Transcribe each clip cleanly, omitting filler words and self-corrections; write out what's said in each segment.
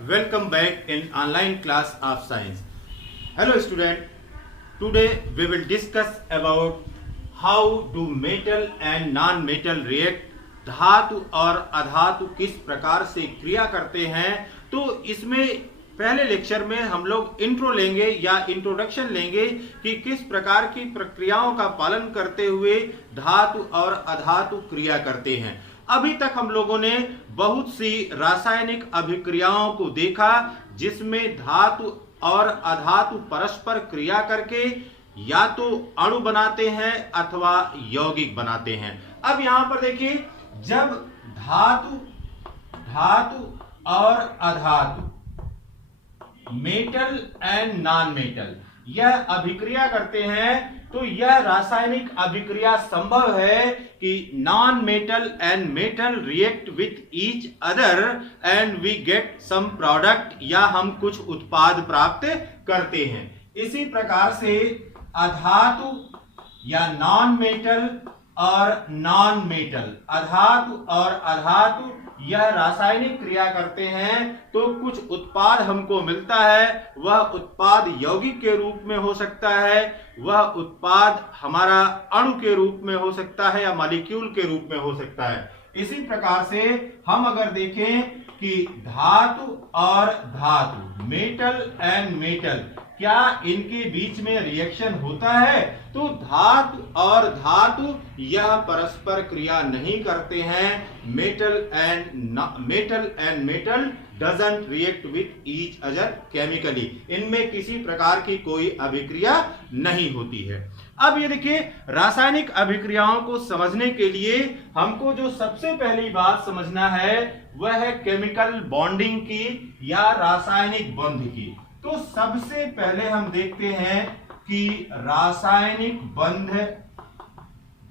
Welcome back in online class of science. Hello student. Today we will discuss about how do metal and non-metal react. धातु और अधातु किस प्रकार से क्रिया करते हैं। तो इसमें पहले लेक्चर में हम लोग इंट्रो लेंगे या इंट्रोडक्शन लेंगे कि किस प्रकार की प्रक्रियाओं का पालन करते हुए धातु और अधातु क्रिया करते हैं। अभी तक हम लोगों ने बहुत सी रासायनिक अभिक्रियाओं को देखा जिसमें धातु और अधातु परस्पर क्रिया करके या तो अणु बनाते हैं अथवा यौगिक बनाते हैं। अब यहां पर देखिए, जब धातु और अधातु मेटल एंड नॉन मेटल यह अभिक्रिया करते हैं तो यह रासायनिक अभिक्रिया संभव है कि non metal and metal react with each other and we get some product, या हम कुछ उत्पाद प्राप्त करते हैं। इसी प्रकार से अधातु या नॉन मेटल और नॉन मेटल, अधातु और अधातु यह रासायनिक क्रिया करते हैं तो कुछ उत्पाद हमको मिलता है। वह उत्पाद यौगिक के रूप में हो सकता है, वह उत्पाद हमारा अणु के रूप में हो सकता है या मॉलिक्यूल के रूप में हो सकता है। इसी प्रकार से हम अगर देखें कि धातु और धातु, मेटल एंड मेटल, क्या इनके बीच में रिएक्शन होता है, तो धातु और धातु यह परस्पर क्रिया नहीं करते हैं। Metal and metal doesn't react with each other chemically, इनमें किसी प्रकार की कोई अभिक्रिया नहीं होती है। अब ये देखिए, रासायनिक अभिक्रियाओं को समझने के लिए हमको जो सबसे पहली बात समझना है वह है केमिकल बॉन्डिंग की या रासायनिक बंध की। तो सबसे पहले हम देखते हैं कि रासायनिक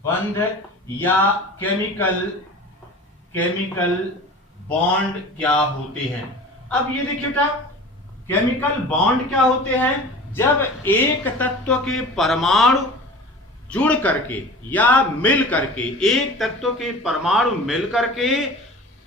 बंध या केमिकल बॉन्ड क्या होते हैं। अब ये देखिए बेटा, केमिकल बॉन्ड क्या होते हैं, जब एक तत्व के परमाणु जुड़ करके या मिल करके, एक तत्व के परमाणु मिल करके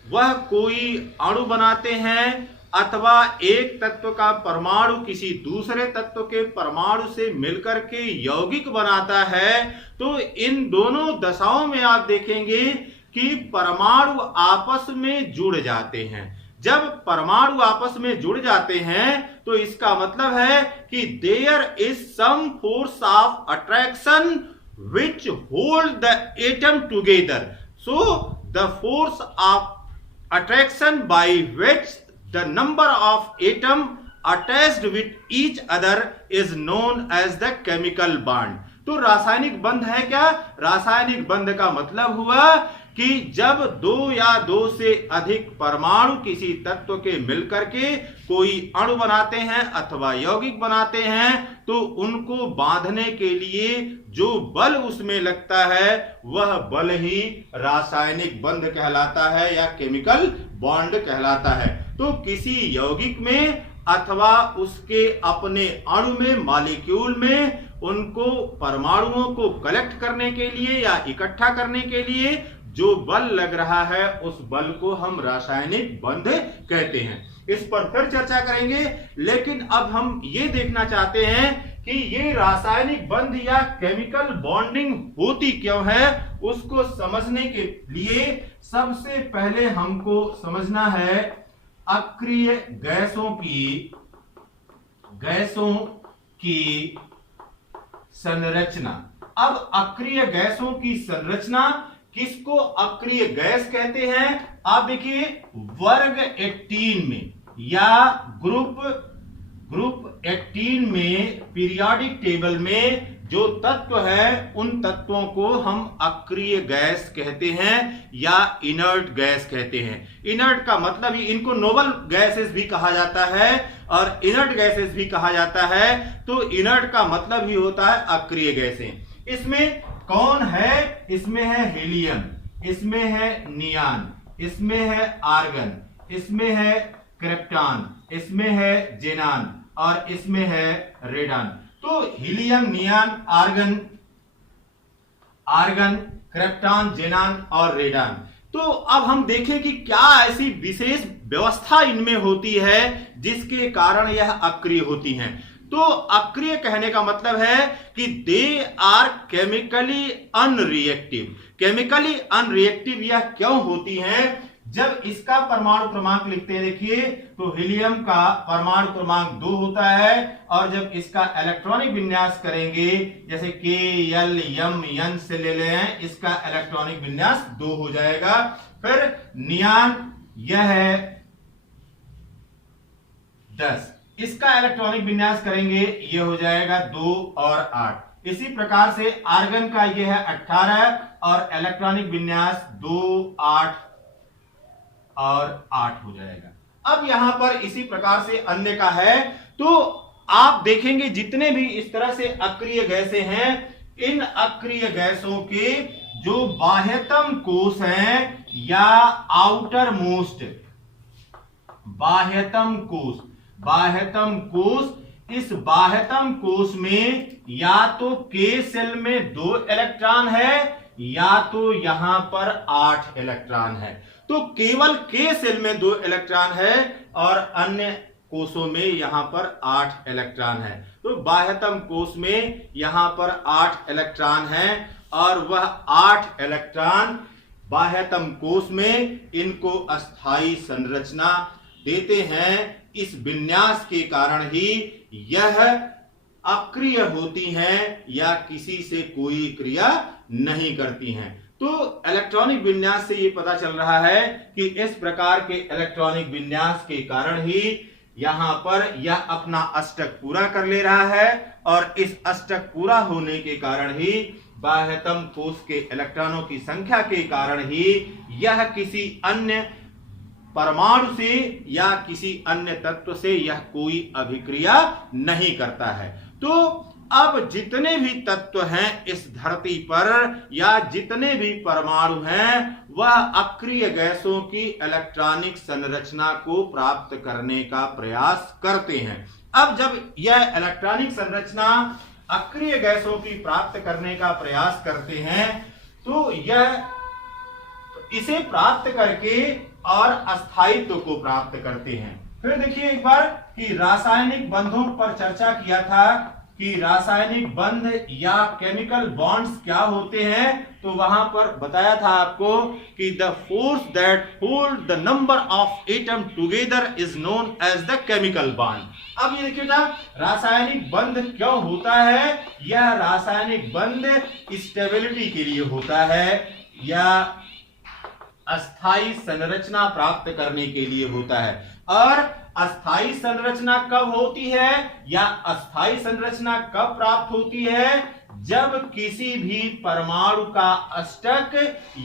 वह कोई अणु बनाते हैं अथवा एक तत्व का परमाणु किसी दूसरे तत्व के परमाणु से मिलकर के यौगिक बनाता है। तो इन दोनों दशाओं में आप देखेंगे कि परमाणु आपस में जुड़ जाते हैं। जब परमाणु आपस में जुड़ जाते हैं तो इसका मतलब है कि there is some force of attraction which hold the atom together. So the force of attraction by which the number of atom attached with each other is known as the chemical bond. तो रासायनिक बंध है क्या? रासायनिक बंध का मतलब हुआ कि जब दो या दो से अधिक परमाणु किसी तत्व के मिलकर के कोई अणु बनाते हैं अथवा यौगिक बनाते हैं तो उनको बांधने के लिए जो बल उसमें लगता है वह बल ही रासायनिक बंध कहलाता है या केमिकल बॉन्ड कहलाता है। तो किसी यौगिक में अथवा उसके अपने अणु में, मॉलिक्यूल में, उनको परमाणुओं को कलेक्ट करने के लिए या इकट्ठा करने के लिए जो बल लग रहा है उस बल को हम रासायनिक बंध कहते हैं। इस पर फिर चर्चा करेंगे, लेकिन अब हम ये देखना चाहते हैं कि ये रासायनिक बंध या केमिकल बॉन्डिंग होती क्यों है। उसको समझने के लिए सबसे पहले हमको समझना है अक्रिय गैसों की संरचना। अब अक्रिय गैसों की संरचना, किसको अक्रिय गैस कहते हैं? आप देखिए, वर्ग 18 में या ग्रुप 18 में पीरियोडिक टेबल में जो तत्व है उन तत्वों को हम अक्रिय गैस कहते हैं या इनर्ट गैस कहते हैं। इनर्ट का मतलब ही, इनको नोबल गैसेस भी कहा जाता है और इनर्ट गैसेस भी कहा जाता है। तो इनर्ट का मतलब ही होता है अक्रिय गैसें। इसमें कौन है? इसमें है हीलियम, इसमें है नियान, इसमें है आर्गन, इसमें है क्रिप्टॉन, इसमें है जेनान और इसमें है रेडान। तो हीलियम, नियान, आर्गन, क्रिप्टॉन, जेनान और रेडान, तो अब हम देखें कि क्या ऐसी विशेष व्यवस्था इनमें होती है जिसके कारण यह अक्रिय होती हैं। तो अक्रिय कहने का मतलब है कि they are chemically unreactive. Chemically unreactive यह क्यों होती हैं? जब इसका परमाणु क्रमांक लिखते हैं, देखिए, तो हीलियम का परमाणु क्रमांक 2 होता है, और जब इसका इलेक्ट्रॉनिक विन्यास करेंगे, जैसे के एल एम एन से ले ले हैं, इसका इलेक्ट्रॉनिक विन्यास 2 हो जाएगा। फिर नियान यह है 10, इसका इलेक्ट्रॉनिक विन्यास करेंगे, ये हो जाएगा 2 और 8। इसी प्रकार से आर्गन का यह है 18 और इलेक्ट्रॉनिक विन्यास 2, 8 और 8 हो जाएगा। अब यहां पर इसी प्रकार से अन्य का है। तो आप देखेंगे जितने भी इस तरह से अक्रिय गैसें हैं, इन अक्रिय गैसों के जो बाह्यतम कोश हैं या आउटर मोस्ट बाह्यतम कोश, इस बाह्यतम कोश में या तो के सेल में 2 इलेक्ट्रॉन है या तो यहां पर 8 इलेक्ट्रॉन है। तो केवल के सेल में 2 इलेक्ट्रॉन है और अन्य कोषों में यहां पर 8 इलेक्ट्रॉन है। तो बाह्यतम कोष में यहां पर 8 इलेक्ट्रॉन है और वह 8 इलेक्ट्रॉन बाह्यतम कोष में इनको अस्थाई संरचना देते हैं। इस विन्यास के कारण ही यह अक्रिय होती हैं या किसी से कोई क्रिया नहीं करती हैं। तो इलेक्ट्रॉनिक विन्यास से यह पता चल रहा है कि इस प्रकार के इलेक्ट्रॉनिक विन्यास के कारण ही यहां पर यह अपना अष्टक पूरा कर ले रहा है, और इस अष्टक पूरा होने के कारण ही बाह्यतम कोष के इलेक्ट्रॉनों की संख्या के कारण ही यह किसी अन्य परमाणु से या किसी अन्य तत्व से यह कोई अभिक्रिया नहीं करता है। तो अब जितने भी तत्व हैं इस धरती पर या जितने भी परमाणु हैं, वह अक्रिय गैसों की इलेक्ट्रॉनिक संरचना को प्राप्त करने का प्रयास करते हैं। अब जब यह इलेक्ट्रॉनिक संरचना अक्रिय गैसों की प्राप्त करने का प्रयास करते हैं, तो यह इसे प्राप्त करके और अस्थायित्व को प्राप्त करते हैं। फिर देखिए एक बार कि रासायनिक बंधों पर चर्चा किया था कि रासायनिक बंध या केमिकल बॉन्ड्स क्या होते हैं। तो वहां पर बताया था आपको कि the force that hold the number of atom together is known as the chemical bond. अब ये देखिए ना, रासायनिक बंध क्यों होता है? यह रासायनिक बंध स्टेबिलिटी के लिए होता है या अस्थाई संरचना प्राप्त करने के लिए होता है। और अस्थाई संरचना कब होती है या अस्थाई संरचना कब प्राप्त होती है? जब किसी भी परमाणु का अष्टक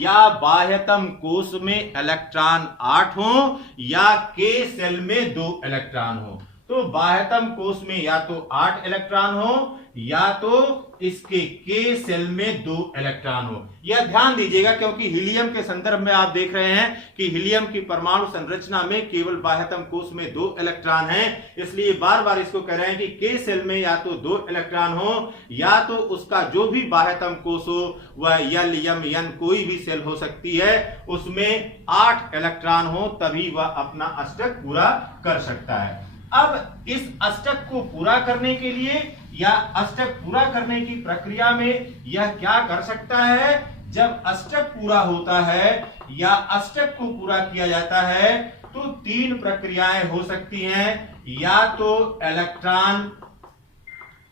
या बाह्यतम कोश में इलेक्ट्रॉन 8 हो या के सेल में 2 इलेक्ट्रॉन हो। तो बाह्यतम कोश में या तो 8 इलेक्ट्रॉन हो या तो इसके के सेल में 2 इलेक्ट्रॉन हो। यह ध्यान दीजिएगा क्योंकि हीलियम के संदर्भ में आप देख रहे हैं कि हीलियम की परमाणु संरचना में केवल बाह्यतम कोश में 2 इलेक्ट्रॉन हैं, इसलिए बार बार इसको कह रहे हैं कि के सेल में या तो 2 इलेक्ट्रॉन हो या तो उसका जो भी बाह्यतम कोश हो वह एल एम एन कोई भी सेल हो सकती है, उसमें 8 इलेक्ट्रॉन हो, तभी वह अपना अष्टक पूरा कर सकता है। अब इस अष्टक को पूरा करने के लिए या अष्टक पूरा करने की प्रक्रिया में यह क्या कर सकता है? जब अष्टक पूरा होता है या अष्टक को पूरा किया जाता है तो 3 प्रक्रियाएं हो सकती हैं। या तो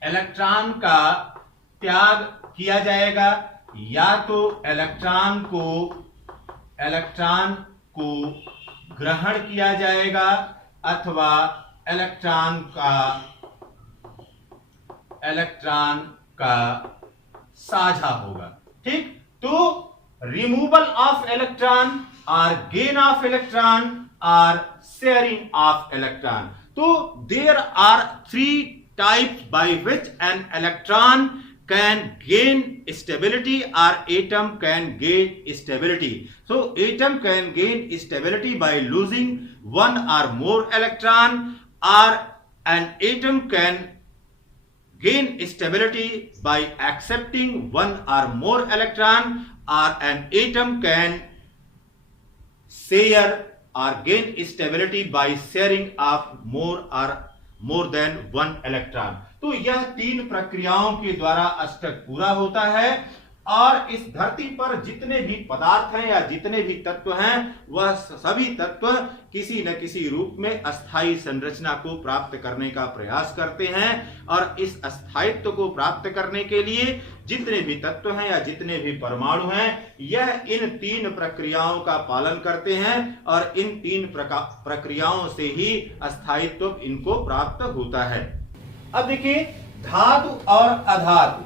इलेक्ट्रॉन का त्याग किया जाएगा, या तो इलेक्ट्रॉन को ग्रहण किया जाएगा, अथवा इलेक्ट्रॉन का साझा होगा। ठीक, तो रिमूवल ऑफ इलेक्ट्रॉन और गेन ऑफ इलेक्ट्रॉन और शेयरिंग ऑफ इलेक्ट्रॉन। तो there are 3 types by which an electron can gain stability or atom can gain stability. So atom can gain stability by losing 1 or more electron, or an atom can gain stability by accepting 1 or more electron, or an atom can share or gain stability by sharing of more than one electron। तो यह तीन प्रक्रियाओं के द्वारा अष्टक पूरा होता है और इस धरती पर जितने भी पदार्थ हैं या जितने भी तत्व हैं वह सभी तत्व किसी न किसी रूप में अस्थायी संरचना को प्राप्त करने का प्रयास करते हैं और इस अस्थायित्व को प्राप्त करने के लिए जितने भी तत्व हैं या जितने भी परमाणु हैं यह इन तीन प्रक्रियाओं का पालन करते हैं और इन तीन प्रक्रियाओं से ही अस्थायित्व इनको प्राप्त होता है। अब देखिए धातु और अधातु,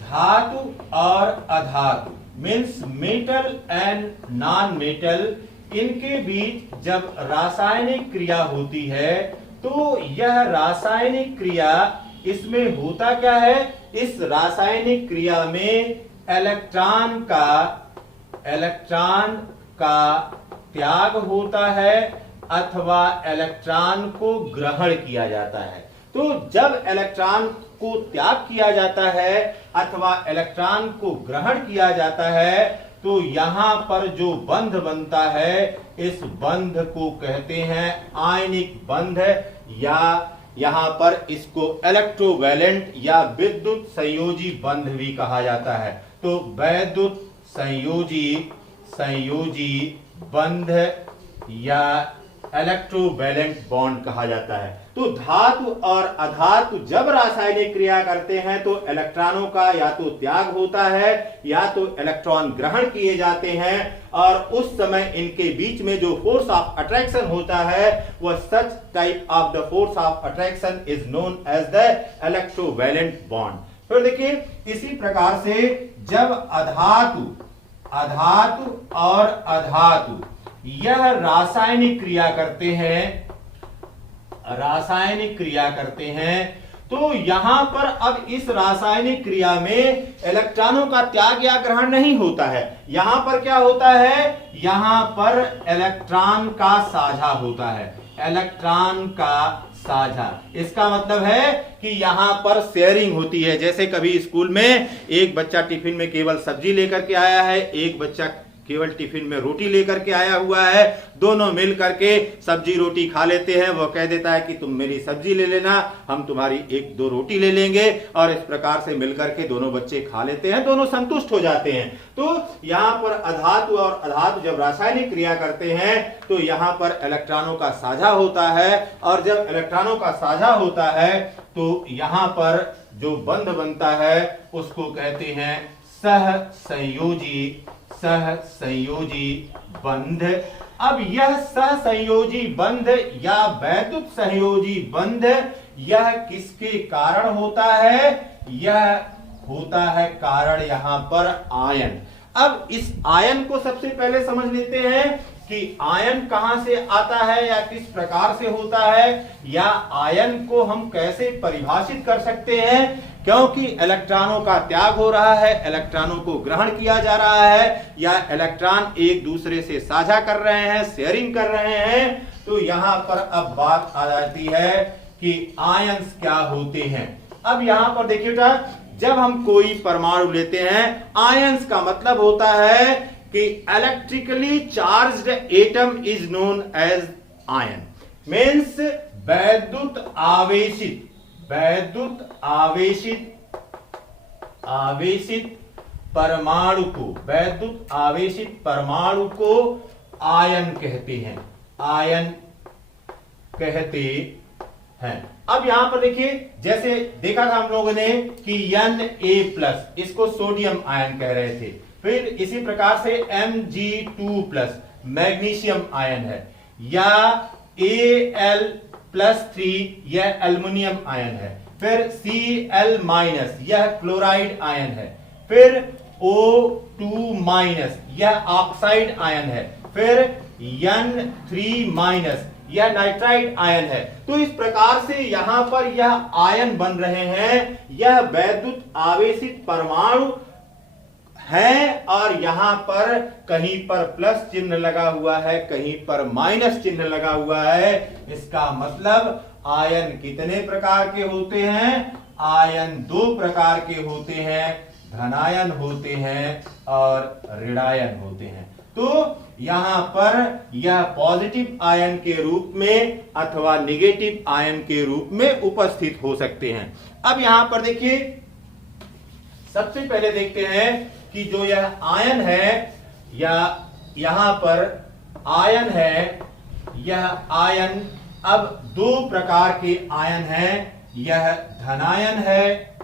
धातु और अधातु means metal and non metal, इनके बीच जब रासायनिक क्रिया होती है तो यह रासायनिक क्रिया इसमें होता क्या है, इस रासायनिक क्रिया में इलेक्ट्रॉन का त्याग होता है अथवा इलेक्ट्रॉन को ग्रहण किया जाता है। तो जब इलेक्ट्रॉन को त्याग किया जाता है अथवा इलेक्ट्रॉन को ग्रहण किया जाता है तो यहां पर जो बंध बनता है इस बंध को कहते हैं आयनिक बंध, या यहां पर इसको इलेक्ट्रोवैलेंट या विद्युत संयोजी बंध भी कहा जाता है। तो वैद्युत संयोजी बंध या इलेक्ट्रोवैलेंट बॉन्ड कहा जाता है। तो धातु और अधातु जब रासायनिक क्रिया करते हैं तो इलेक्ट्रॉनों का या तो त्याग होता है या तो इलेक्ट्रॉन ग्रहण किए जाते हैं और उस समय इनके बीच में जो फोर्स ऑफ अट्रैक्शन होता है वह such type of the force of attraction is known as the electrovalent bond. फिर देखिए इसी प्रकार से जब अधातु और अधातु यह रासायनिक क्रिया करते हैं तो यहां पर अब इस रासायनिक क्रिया में इलेक्ट्रॉनों का त्याग या ग्रहण नहीं होता है। यहां पर क्या होता है, यहां पर इलेक्ट्रॉन का साझा होता है, इलेक्ट्रॉन का साझा। इसका मतलब है कि यहां पर शेयरिंग होती है। जैसे कभी स्कूल में एक बच्चा टिफिन में केवल सब्जी लेकर के आया है, एक बच्चा केवल टिफिन में रोटी लेकर के आया हुआ है, दोनों मिल करके सब्जी रोटी खा लेते हैं। वो कह देता है कि तुम मेरी सब्जी ले लेना, हम तुम्हारी एक दो रोटी ले लेंगे और इस प्रकार से मिलकर के दोनों बच्चे खा लेते हैं, दोनों संतुष्ट हो जाते हैं। तो यहाँ पर अधातु और अधातु जब रासायनिक क्रिया करते हैं तो यहाँ पर इलेक्ट्रॉनों का साझा होता है और जब इलेक्ट्रॉनों का साझा होता है तो यहाँ पर जो बंध बनता है उसको कहते हैं सहसंयोजी बंध। अब यह सहसंयोजी बंध या वैद्युत संयोजी बंध यह किसके कारण होता है, यह होता है कारण यहां पर आयन। अब इस आयन को सबसे पहले समझ लेते हैं कि आयन कहां से आता है या किस प्रकार से होता है, या आयन को हम कैसे परिभाषित कर सकते हैं। क्योंकि इलेक्ट्रॉनों का त्याग हो रहा है, इलेक्ट्रॉनों को ग्रहण किया जा रहा है या इलेक्ट्रॉन एक दूसरे से साझा कर रहे हैं, शेयरिंग कर रहे हैं, तो यहां पर अब बात आ जाती है कि आयंस क्या होते हैं। अब यहां पर देखिए जब हम कोई परमाणु लेते हैं, आयंस का मतलब होता है कि electrically charged atom is known as ion, means वैद्युत आवेशित परमाणु को आयन कहते हैं। अब यहां पर देखिए जैसे देखा था हम लोगों ने कि Na+, इसको सोडियम आयन कह रहे थे। फिर इसी प्रकार से Mg2+, मैग्नीशियम आयन है, या Al+3 यह एल्युमिनियम आयन है। फिर Cl- यह क्लोराइड आयन है। फिर O2- यह ऑक्साइड आयन है। फिर N3- यह नाइट्राइड आयन है। तो इस प्रकार से यहां पर यह आयन बन रहे हैं, यह वैद्युत आवेशित परमाणु है और यहां पर कहीं पर प्लस चिन्ह लगा हुआ है, कहीं पर माइनस चिन्ह लगा हुआ है। इसका मतलब आयन कितने प्रकार के होते हैं, आयन दो प्रकार के होते हैं, धनायन होते हैं और ऋणायन होते हैं। तो यहां पर यह पॉजिटिव आयन के रूप में अथवा नेगेटिव आयन के रूप में उपस्थित हो सकते हैं। अब यहां पर देखिए, सबसे पहले देखते हैं कि जो यह आयन है या यहां पर आयन है, यह आयन अब दो प्रकार के आयन हैं, यह धनायन है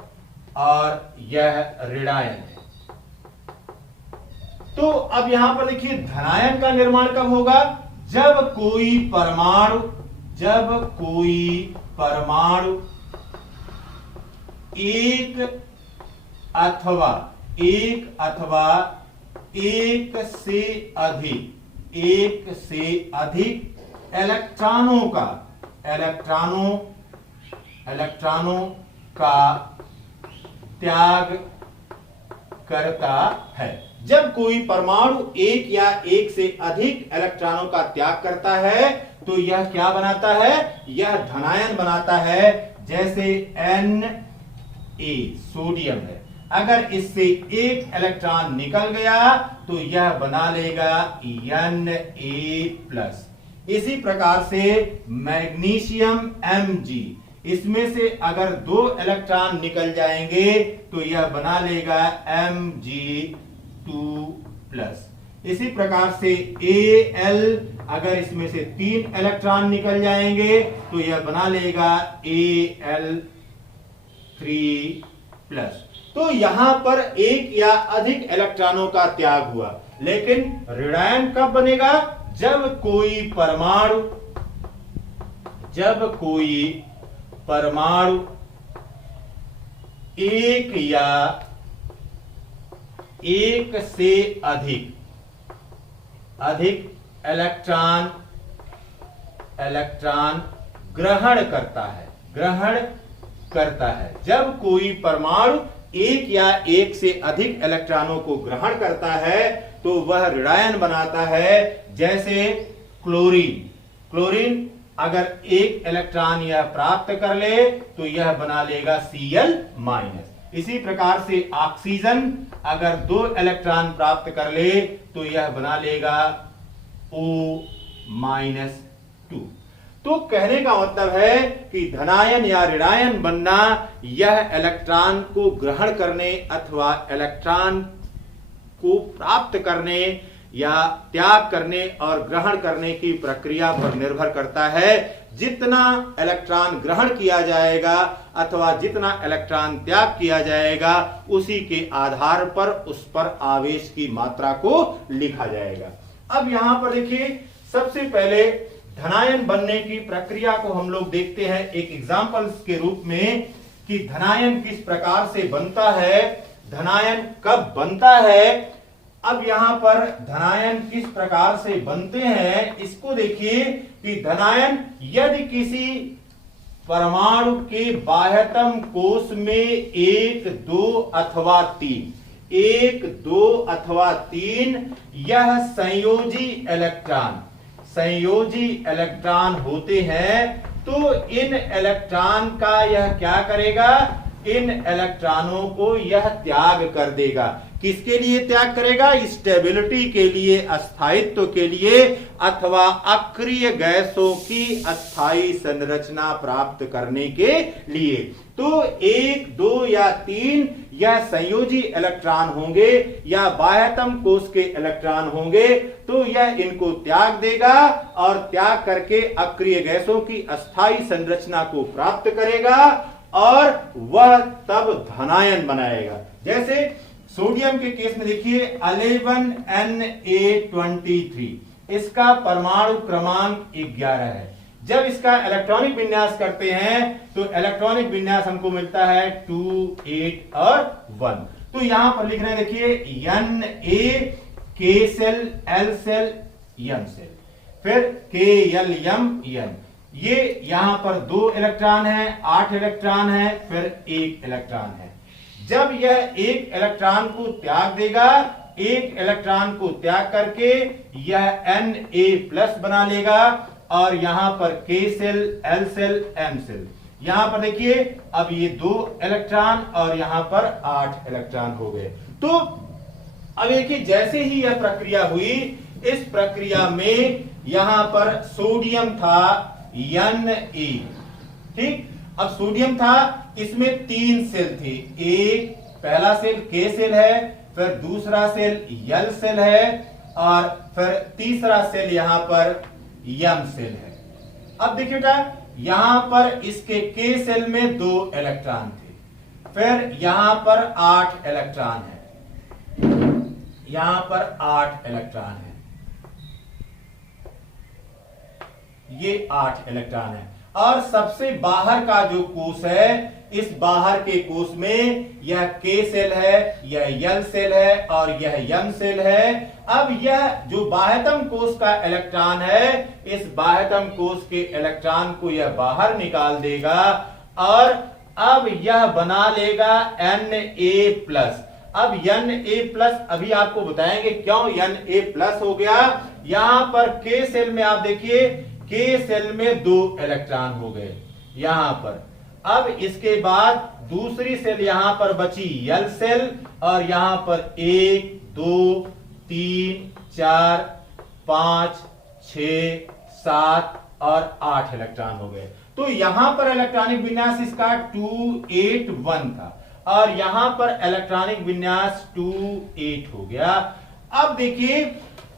और यह ऋणायन है। तो अब यहां पर देखिए, धनायन का निर्माण कब होगा? जब कोई परमाणु एक अथवा एक से अधिक इलेक्ट्रॉनों का त्याग करता है। जब कोई परमाणु एक या एक से अधिक इलेक्ट्रॉनों का त्याग करता है तो यह क्या बनाता है? यह धनायन बनाता है। जैसे Na सोडियम है, अगर इससे एक इलेक्ट्रॉन निकल गया तो यह बना लेगा Na+। इसी प्रकार से मैग्नीशियम Mg, इसमें से अगर दो इलेक्ट्रॉन निकल जाएंगे तो यह बना लेगा Mg2+। इसी प्रकार से Al, अगर इसमें से 3 इलेक्ट्रॉन निकल जाएंगे तो यह बना लेगा Al3+। तो यहां पर एक या अधिक इलेक्ट्रॉनों का त्याग हुआ। लेकिन ऋणायन कब बनेगा? जब कोई परमाणु एक या एक से अधिक इलेक्ट्रॉन ग्रहण करता है। जब कोई परमाणु एक या एक से अधिक इलेक्ट्रॉनों को ग्रहण करता है तो वह ऋणायन बनाता है। जैसे क्लोरीन अगर एक इलेक्ट्रॉन यह प्राप्त कर ले तो यह बना लेगा Cl-। इसी प्रकार से ऑक्सीजन अगर 2 इलेक्ट्रॉन प्राप्त कर ले तो यह बना लेगा O-2। तो कहने का मतलब है कि धनायन या ऋणायन बनना यह इलेक्ट्रॉन को ग्रहण करने अथवा इलेक्ट्रॉन को प्राप्त करने या त्याग करने और ग्रहण करने की प्रक्रिया पर निर्भर करता है। जितना इलेक्ट्रॉन ग्रहण किया जाएगा अथवा जितना इलेक्ट्रॉन त्याग किया जाएगा उसी के आधार पर उस पर आवेश की मात्रा को लिखा जाएगा। अब यहां पर देखिए, सबसे पहले धनायन बनने की प्रक्रिया को हम लोग देखते हैं एक एग्जाम्पल्स के रूप में कि धनायन किस प्रकार से बनता है, धनायन कब बनता है। अब यहां पर धनायन किस प्रकार से बनते हैं इसको देखिए कि धनायन यदि किसी परमाणु के बाह्यतम कोश में 1, 2 अथवा 3 यह संयोजी इलेक्ट्रॉन होते हैं तो इन इलेक्ट्रॉन का यह क्या करेगा? इन इलेक्ट्रॉनों को यह त्याग कर देगा। किसके लिए त्याग करेगा? स्टेबिलिटी के लिए, अस्थायित्व के लिए अथवा अक्रिय गैसों की अस्थायी संरचना प्राप्त करने के लिए। तो 1, 2 या 3 यह संयोजी इलेक्ट्रॉन होंगे या बाह्यतम कोश के इलेक्ट्रॉन होंगे तो यह इनको त्याग देगा और त्याग करके अक्रिय गैसों की अस्थायी संरचना को प्राप्त करेगा और वह तब धनायन बनाएगा। जैसे सोडियम के केस में देखिए 11Na23, इसका परमाणु क्रमांक 11 है। जब इसका इलेक्ट्रॉनिक विन्यास करते हैं तो इलेक्ट्रॉनिक विन्यास हमको मिलता है 2, 8 और 1। तो यहां पर लिख रहे हैं देखिए Na, K shell, L shell, M shell, फिर KL, M, N। ये यहां पर 2 इलेक्ट्रॉन है, 8 इलेक्ट्रॉन है, फिर 1 इलेक्ट्रॉन है। जब यह 1 इलेक्ट्रॉन को त्याग देगा, 1 इलेक्ट्रॉन को त्याग करके यह Na+ बना लेगा और यहां पर K shell, L shell, M shell. यहां पर देखिए अब ये 2 इलेक्ट्रॉन और यहां पर 8 इलेक्ट्रॉन हो गए। तो अब देखिए जैसे ही यह प्रक्रिया हुई इस प्रक्रिया में यहां पर सोडियम था Na, ठीक। अब सोडियम था, इसमें 3 सेल थे, एक पहला सेल के सेल है, फिर दूसरा सेल यल सेल है, और फिर तीसरा सेल यहां पर यम सेल है। अब देखिए बेटा, यहां पर इसके के सेल में 2 इलेक्ट्रॉन थे, फिर यहां पर 8 इलेक्ट्रॉन है, यहां पर 8 इलेक्ट्रॉन है, ये 8 इलेक्ट्रॉन है। और सबसे बाहर का जो कोष है, इस बाहर के कोष में यह के सेल है, यह यल सेल है, और यह यम सेल है। अब यह जो बाह्यतम कोष का इलेक्ट्रॉन है, इस बाह्यतम कोष के इलेक्ट्रॉन को यह बाहर निकाल देगा, और अब यह बना लेगा Na+। अब Na+ अभी आपको बताएंगे क्यों Na+ हो गया। यहां पर के सेल में आप देखिए, के सेल में 2 इलेक्ट्रॉन हो गए यहां पर। अब इसके बाद दूसरी सेल यहां पर बची यल सेल, और यहां पर 1 2 3 4 5 6 7 और 8 इलेक्ट्रॉन हो गए। तो यहां पर इलेक्ट्रॉनिक विन्यास इसका 2 8 1 था, और यहां पर इलेक्ट्रॉनिक विन्यास 2 8 हो गया। अब देखिए,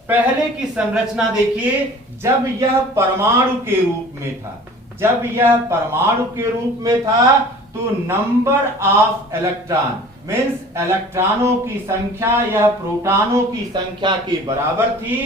पहले की संरचना देखिए, जब यह परमाणु के रूप में था, जब यह परमाणु के रूप में था, तो नंबर ऑफ इलेक्ट्रॉन मींस इलेक्ट्रॉनों की संख्या यह प्रोटॉनों की संख्या के बराबर थी,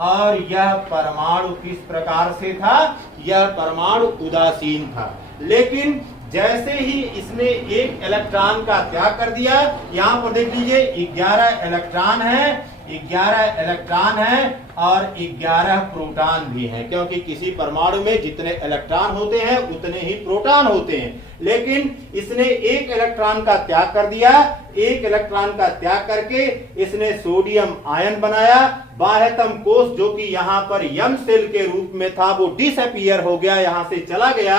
और यह परमाणु किस प्रकार से था, यह परमाणु उदासीन था। लेकिन जैसे ही इसने एक इलेक्ट्रॉन का त्याग कर दिया, यहां पर देख लीजिए 11 इलेक्ट्रॉन है, 11 इलेक्ट्रॉन है और 11 प्रोटॉन भी हैं, क्योंकि किसी परमाणु में जितने इलेक्ट्रॉन होते हैं उतने ही प्रोटॉन होते हैं। लेकिन इसने एक इलेक्ट्रॉन का त्याग कर दिया, एक इलेक्ट्रॉन का त्याग करके इसने सोडियम आयन बनाया। बाह्यतम कोष जो कि यहां पर यम सेल के रूप में था, वो डिसअपीयर हो गया, यहां से चला गया।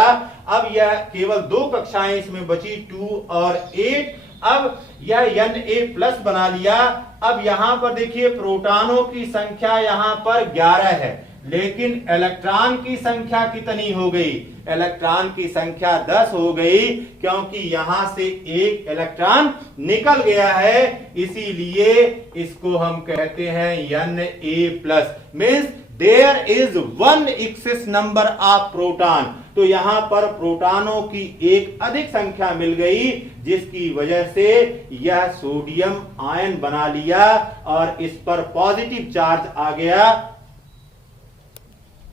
अब यह केवल 2 कक्षाएं इसमें बची, 2 और 8। अब यह Na+ बना लिया। अब यहां पर देखिए, प्रोटॉनों की संख्या यहां पर 11 है, लेकिन इलेक्ट्रॉन की संख्या कितनी हो गई, इलेक्ट्रॉन की संख्या 10 हो गई, क्योंकि यहां से एक इलेक्ट्रॉन निकल गया है। इसीलिए इसको हम कहते हैं Na+। Means there is 1 excess number of proton. तो यहां पर प्रोटॉनों की एक अधिक संख्या मिल गई, जिसकी वजह से यह सोडियम आयन बना लिया और इस पर पॉजिटिव चार्ज आ गया।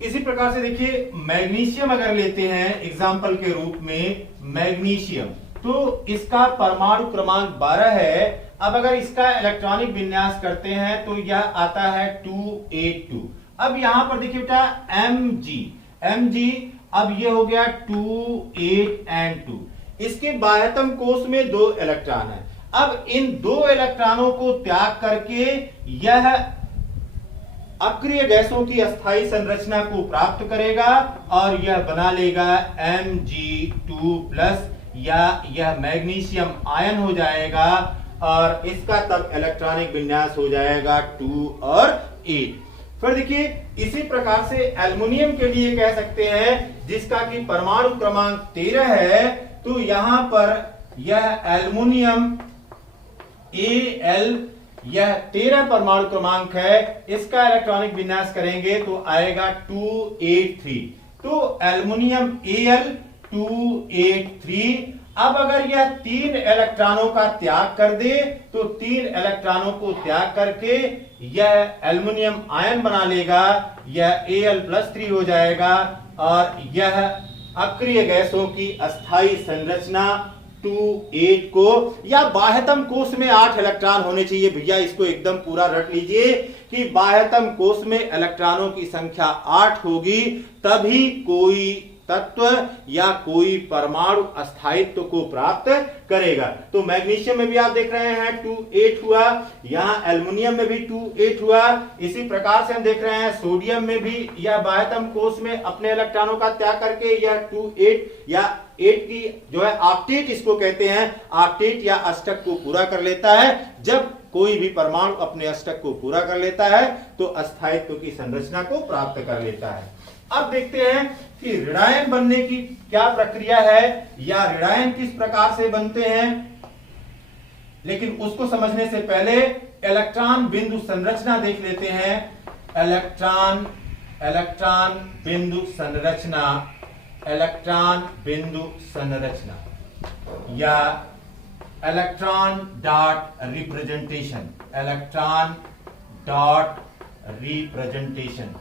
इसी प्रकार से देखिए, मैग्नीशियम अगर लेते हैं एग्जाम्पल के रूप में, मैग्नीशियम, तो इसका परमाणु क्रमांक 12 है। अब अगर इसका इलेक्ट्रॉनिक विन्यास करते हैं तो यह आता है 282। अब यहां पर देखिए बेटा Mg, अब ये हो गया 2 8 and 2। इसके बाह्यतम कोष में 2 इलेक्ट्रॉन है। अब इन 2 इलेक्ट्रॉनों को त्याग करके यह अक्रिय गैसों की अस्थायी संरचना को प्राप्त करेगा, और यह बना लेगा Mg2+, या यह मैग्नीशियम आयन हो जाएगा, और इसका तब इलेक्ट्रॉनिक विन्यास हो जाएगा 2 और 8। फिर देखिए, इसी प्रकार से एल्युमिनियम के लिए कह सकते हैं, जिसका कि परमाणु क्रमांक 13 है। तो यहां पर यह एल्युमिनियम Al, यह 13 परमाणु क्रमांक है। इसका इलेक्ट्रॉनिक विन्यास करेंगे तो आएगा 283। तो एल्युमिनियम Al 283। अब अगर यह 3 इलेक्ट्रॉनों का त्याग कर दे, तो 3 इलेक्ट्रॉनों को त्याग करके यह एल्युमिनियम आयन बना लेगा, यह Al+3 हो जाएगा, और यह अक्रिय गैसों की अस्थायी संरचना 2 8 को, या बाह्यतम कोष में 8 इलेक्ट्रॉन होने चाहिए भैया, इसको एकदम पूरा रट लीजिए कि बाह्यतम कोष में इलेक्ट्रॉनों की संख्या 8 होगी, तभी कोई तत्व या कोई परमाणु अस्थायित्व को प्राप्त करेगा। तो मैग्नीशियम में भी आप देख रहे हैं 2 8 हुआ, यहां एल्युमिनियम में भी 2 8 हुआ। इसी प्रकार से हम देख रहे हैं सोडियम में भी, यह बाह्यतम कोष में अपने इलेक्ट्रॉनों का त्याग करके यह 2 8 या 8 की जो है ऑक्टेट इसको कहते हैं, ऑक्टेट या अष्टक को पूरा कर लेता है। जब कोई भी परमाणु अपने अष्टक को पूरा कर लेता है तो अस्थायित्व की संरचना को प्राप्त कर लेता है। अब देखते हैं कि ऋणायन बनने की क्या प्रक्रिया है या ऋणायन किस प्रकार से बनते हैं, लेकिन उसको समझने से पहले इलेक्ट्रॉन बिंदु संरचना देख लेते हैं। इलेक्ट्रॉन बिंदु संरचना, इलेक्ट्रॉन बिंदु संरचना या electron dot representation, electron dot representation.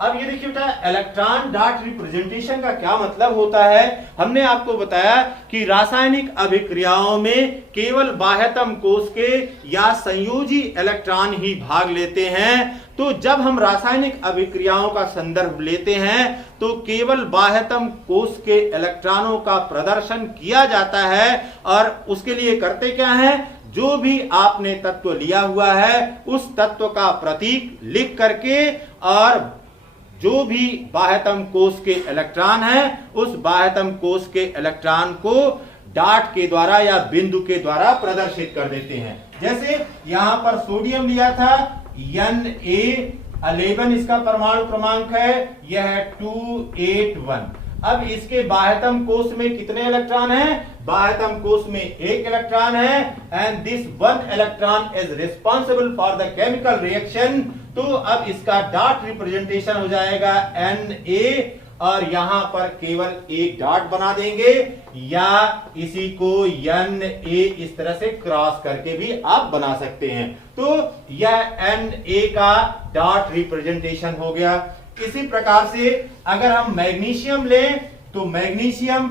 अब ये देखिए बेटा, इलेक्ट्रॉन डॉट रिप्रेजेंटेशन का क्या मतलब होता है। हमने आपको बताया कि रासायनिक अभिक्रियाओं में केवल बाह्यतम कोश के या संयोजी इलेक्ट्रॉन ही भाग लेते हैं। तो जब हम रासायनिक अभिक्रियाओं का संदर्भ लेते हैं तो केवल बाह्यतम कोश के इलेक्ट्रॉनों का प्रदर्शन किया जाता है और उसके लिए करते क्या है, जो भी आपने तत्व लिया हुआ है उस तत्व का प्रतीक लिख करके और जो भी बाह्यतम कोश के इलेक्ट्रॉन है उस बाह्यतम कोश के इलेक्ट्रॉन को डॉट के द्वारा या बिंदु के द्वारा प्रदर्शित कर देते हैं। जैसे यहां पर सोडियम लिया था, Na11 इसका परमाणु क्रमांक है, यह है 281। अब इसके बाह्यतम कोश में कितने इलेक्ट्रॉन हैं? बाह्यतम कोश में एक इलेक्ट्रॉन है and this one electron is responsible for the chemical reaction. तो अब इसका डॉट रिप्रेजेंटेशन हो जाएगा Na और यहां पर केवल एक डॉट बना देंगे या इसी को Na इस तरह से क्रॉस करके भी आप बना सकते हैं। तो यह Na का डॉट रिप्रेजेंटेशन हो गया। इसी प्रकार से अगर हम मैग्नीशियम लें तो मैग्नीशियम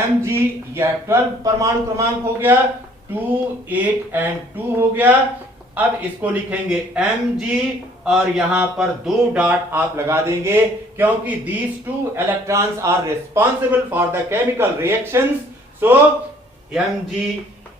Mg यह 12 परमाणु क्रमांक हो गया, 2, 8 and 2 हो गया। अब इसको लिखेंगे Mg और यहां पर 2 डॉट आप लगा देंगे क्योंकि these two electrons are responsible for the chemical reactions, so Mg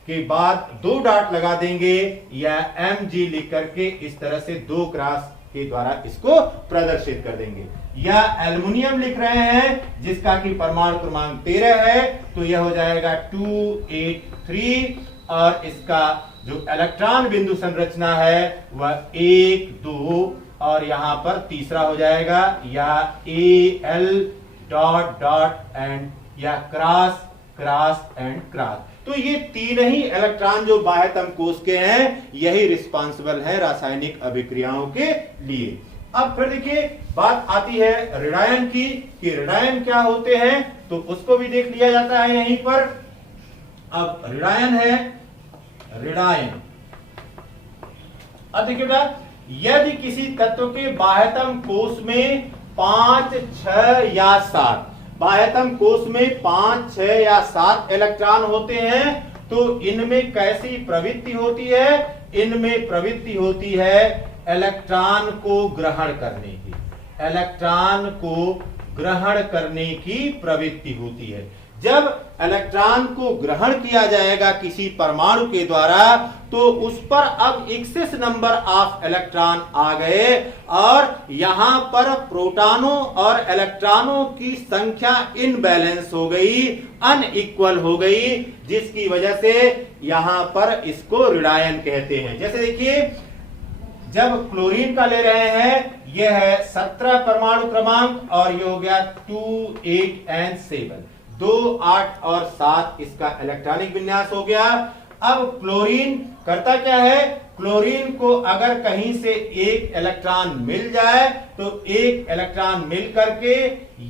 के बाद 2 डॉट लगा देंगे या Mg लिख करके इस तरह से 2 क्रॉस के द्वारा इसको प्रदर्शित कर देंगे। या एल्युमिनियम लिख रहे हैं जिसका कि परमाणु क्रमांक 13 है, तो यह हो जाएगा 283 और इसका जो इलेक्ट्रॉन बिंदु संरचना है वह 1, 2 और यहां पर तीसरा हो जाएगा या Al डॉट डॉट एंड या क्रॉस एंड क्रॉस। तो ये तीन ही इलेक्ट्रॉन जो बाह्यतम कोश के हैं यही रिस्पॉन्सिबल है रासायनिक अभिक्रियाओं के लिए। अब फिर देखिए बात आती है ऋणायन की कि ऋणायन क्या होते हैं, तो उसको भी देख लिया जाता है यहीं पर। अब ऋणायन है ऋणायन। अब देखिए बेटा, यदि किसी तत्व के बाह्यतम कोश में 5, 6 या 7 बाह्यतम कोश में 5, 6 या 7 इलेक्ट्रॉन होते हैं तो इनमें कैसी प्रवृत्ति होती है? इनमें प्रवृत्ति होती है इलेक्ट्रॉन को ग्रहण करने की, इलेक्ट्रॉन को ग्रहण करने की प्रवृत्ति होती है। जब इलेक्ट्रॉन को ग्रहण किया जाएगा किसी परमाणु के द्वारा तो उस पर अब एक्सेस नंबर ऑफ इलेक्ट्रॉन आ गए और यहां पर प्रोटॉनों और इलेक्ट्रॉनों की संख्या इनबैलेंस हो गई, अनइक्वल हो गई, जिसकी वजह से यहां पर इसको ऋणायन कहते हैं। जैसे देखिए जब क्लोरीन का ले रहे हैं यह है 17 परमाणु क्रमांक और ये हो गया 2, 8 and 7, 2, 8 और 7 इसका इलेक्ट्रॉनिक विन्यास हो गया। अब क्लोरीन करता क्या है? क्लोरीन को अगर कहीं से एक इलेक्ट्रॉन मिल जाए तो एक इलेक्ट्रॉन मिल करके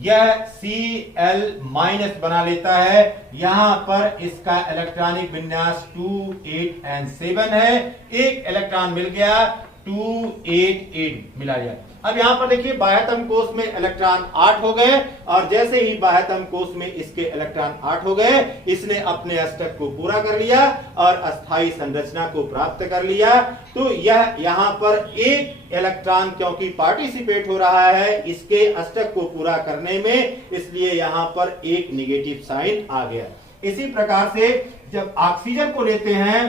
यह Cl- बना लेता है। यहां पर इसका इलेक्ट्रॉनिक विन्यास 2, 8 and 7 है। एक इलेक्ट्रॉन मिल गया, 2, 8, 8 मिला गया। अब यहां पर देखिए बाह्यतम कोश में इलेक्ट्रॉन 8 हो गए और जैसे ही बाह्यतम कोश में इसके इलेक्ट्रॉन 8 हो गए इसने अपने अष्टक को पूरा कर लिया और अस्थायी संरचना को प्राप्त कर लिया। तो यह यहां पर एक इलेक्ट्रॉन क्योंकि पार्टिसिपेट हो रहा है इसके अष्टक को पूरा करने में, इसलिए यहां पर एक नेगेटिव साइन आ गया। इसी प्रकार से जब ऑक्सीजन को लेते हैं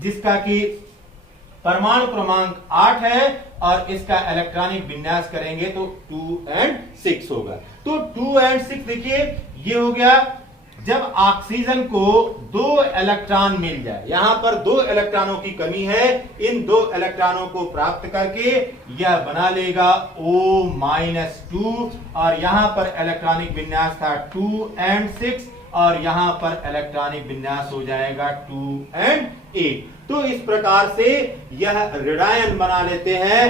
जिसका कि परमाणु क्रमांक 8 है और इसका इलेक्ट्रॉनिक विन्यास करेंगे तो 2 and 6 होगा। तो 2 and 6 देखिए ये हो गया। जब ऑक्सीजन को 2 इलेक्ट्रॉन मिल जाए, यहां पर 2 इलेक्ट्रॉनों की कमी है, इन 2 इलेक्ट्रॉनों को प्राप्त करके यह बना लेगा O-2 और यहां पर इलेक्ट्रॉनिक विन्यास था 2 and 6 और यहां पर इलेक्ट्रॉनिक विन्यास हो जाएगा 2 and 8। तो इस प्रकार से यह ऋणायन बना लेते हैं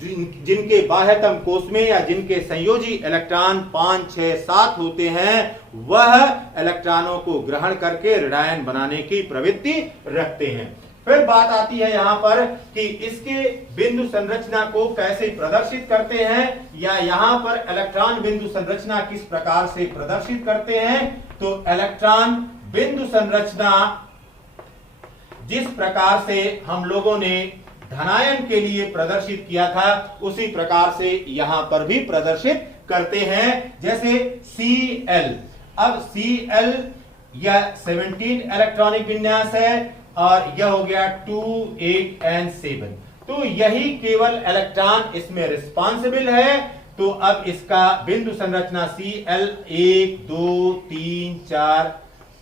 जिनके बाह्यतम कोष में या जिनके संयोजी इलेक्ट्रॉन 5, 6, 7 होते हैं, वह इलेक्ट्रॉनों को ग्रहण करके ऋणायन बनाने की प्रवृत्ति रखते हैं। फिर बात आती है यहां पर कि इसके बिंदु संरचना को कैसे प्रदर्शित करते हैं, या यहां पर इलेक्ट्रॉन बिंदु संरचना किस प्रकार से प्रदर्शित करते हैं। तो इलेक्ट्रॉन बिंदु संरचना जिस प्रकार से हम लोगों ने धनायन के लिए प्रदर्शित किया था, उसी प्रकार से यहां पर भी प्रदर्शित करते हैं। जैसे Cl, अब Cl यह 17 इलेक्ट्रॉनिक विन्यास है और यह हो गया 2, 8 and 7। तो यही केवल इलेक्ट्रॉन इसमें रिस्पॉन्सिबल है। तो अब इसका बिंदु संरचना Cl 1, 2, 3, 4,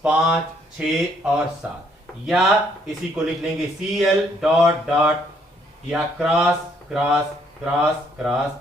5, 6 और 7, या इसी को लिख लेंगे Cl डॉट डॉट या क्रॉस क्रॉस क्रॉस क्रॉस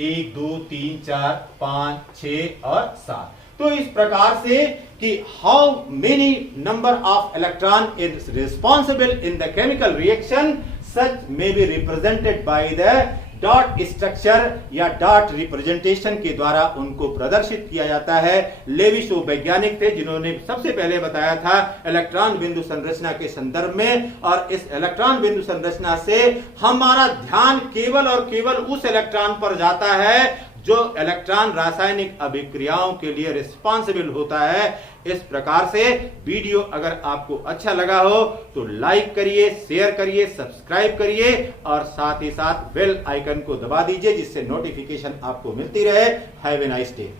1, 2, 3, 4, 5, 6 और 7। तो इस प्रकार से कि how many number of electron is responsible in the chemical reaction, such may be represented by the dot structure या डॉट रिप्रेजेंटेशन के द्वारा उनको प्रदर्शित किया जाता है। लेविस वो वैज्ञानिक थे जिन्होंने सबसे पहले बताया था इलेक्ट्रॉन बिंदु संरचना के संदर्भ में, और इस इलेक्ट्रॉन बिंदु संरचना से हमारा ध्यान केवल और केवल उस इलेक्ट्रॉन पर जाता है जो इलेक्ट्रॉन रासायनिक अभिक्रियाओं के लिए रिस्पॉन्सिबल होता है। इस प्रकार से वीडियो अगर आपको अच्छा लगा हो तो लाइक करिए, शेयर करिए, सब्सक्राइब करिए और साथ ही साथ बेल आइकन को दबा दीजिए जिससे नोटिफिकेशन आपको मिलती रहे। Have a nice day.